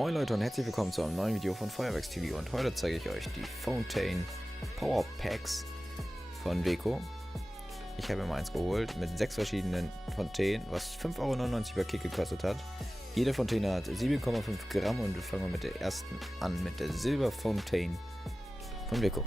Moin Leute und herzlich willkommen zu einem neuen Video von Feuerwerks TV und heute zeige ich euch die Fontaine Power Packs von Beko. Ich habe mir mal eins geholt mit 6 verschiedenen Fontänen, was 5,99 € per Kick gekostet hat. Jede Fontäne hat 7,5 Gramm und wir fangen mal mit der ersten an, mit der Silber Fontaine von Beko.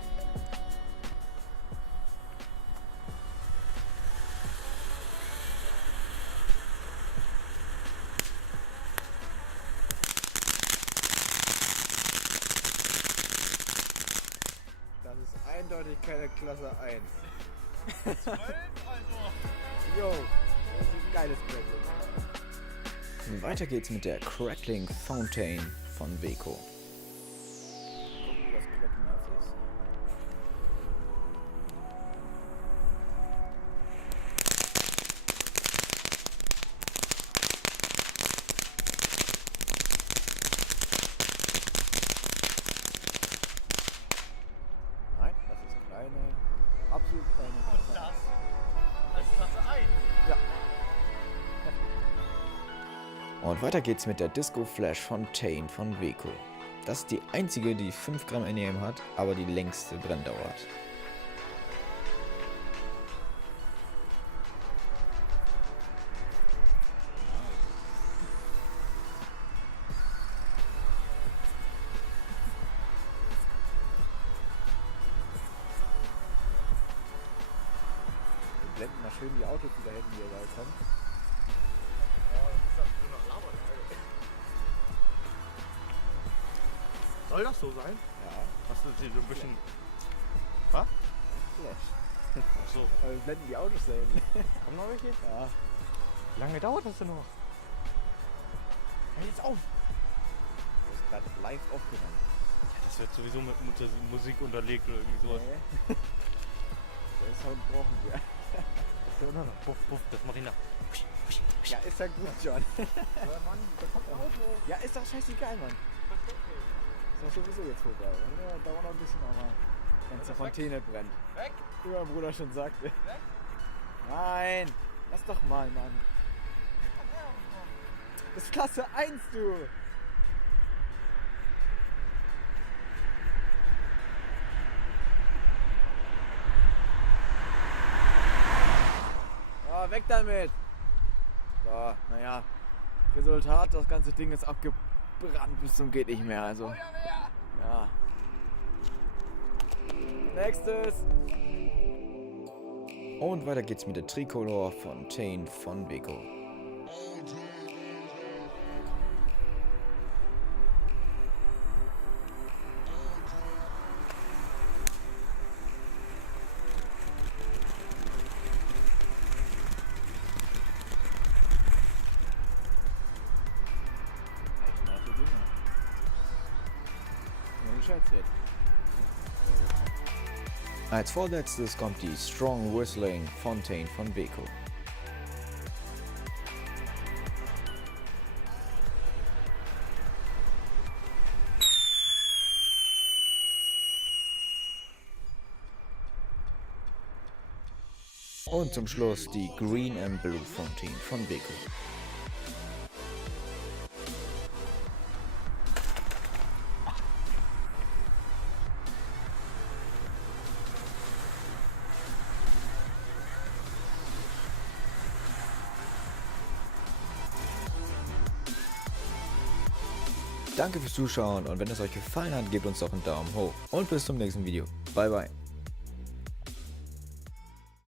Das ist eindeutig keine Klasse 1. 12 also. Jo, das ist ein geiles Brett. Weiter geht's mit der Crackling Fontaine von Beko. Gucken, wie das Kletten nass ist. Nein, das ist kleine, absolut kleine Und Klasse. das als Klasse 1. Ja. Und weiter geht's mit der Disco Flash Fontaine von Beko. Das ist die einzige, die 5 Gramm NEM hat, aber die längste Brenndauer hat. Wir blenden mal schön die Autos wieder hin, die da kommen. Oh, das ist das so nach Labern. Soll das so sein? Ja, Hast du sie so ein bisschen. Was? Flash. Achso. Aber wir blenden die Autos da hin. Kommen noch welche? Ja. Wie lange dauert das denn noch? Hör jetzt auf! Das ist gerade live aufgenommen. Ja, das wird sowieso mit Musik unterlegt oder irgendwie sowas. Nee. Den Sound brauchen wir. So, no, no. Puff, puff, das mach ich nach. Ja, ist ja gut, John. Mann, da kommt ein Auto. Ja, ist doch scheißegal, Mann. Ist doch sowieso jetzt vorbei. Ja, dauert noch ein bisschen, aber wenn es der Fontäne brennt. Weg! Wie mein Bruder schon sagte. Nein! Lass doch mal, Mann. Das ist Klasse 1, du! Ja, weg damit! So, naja. Resultat, das ganze Ding ist abgebrannt bis zum geht nicht mehr, also. Ja. Nächstes! Und weiter geht's mit der Tricolor Fontaine von Beko. Smarte Dinger. Ja, geschätzt jetzt. Als vorletztes kommt die Strong Whistling Fontaine von Beko. Und zum Schluss die Green and Blue Fontaine von Beko. Danke fürs Zuschauen und wenn es euch gefallen hat, gebt uns doch einen Daumen hoch und bis zum nächsten Video. Bye bye.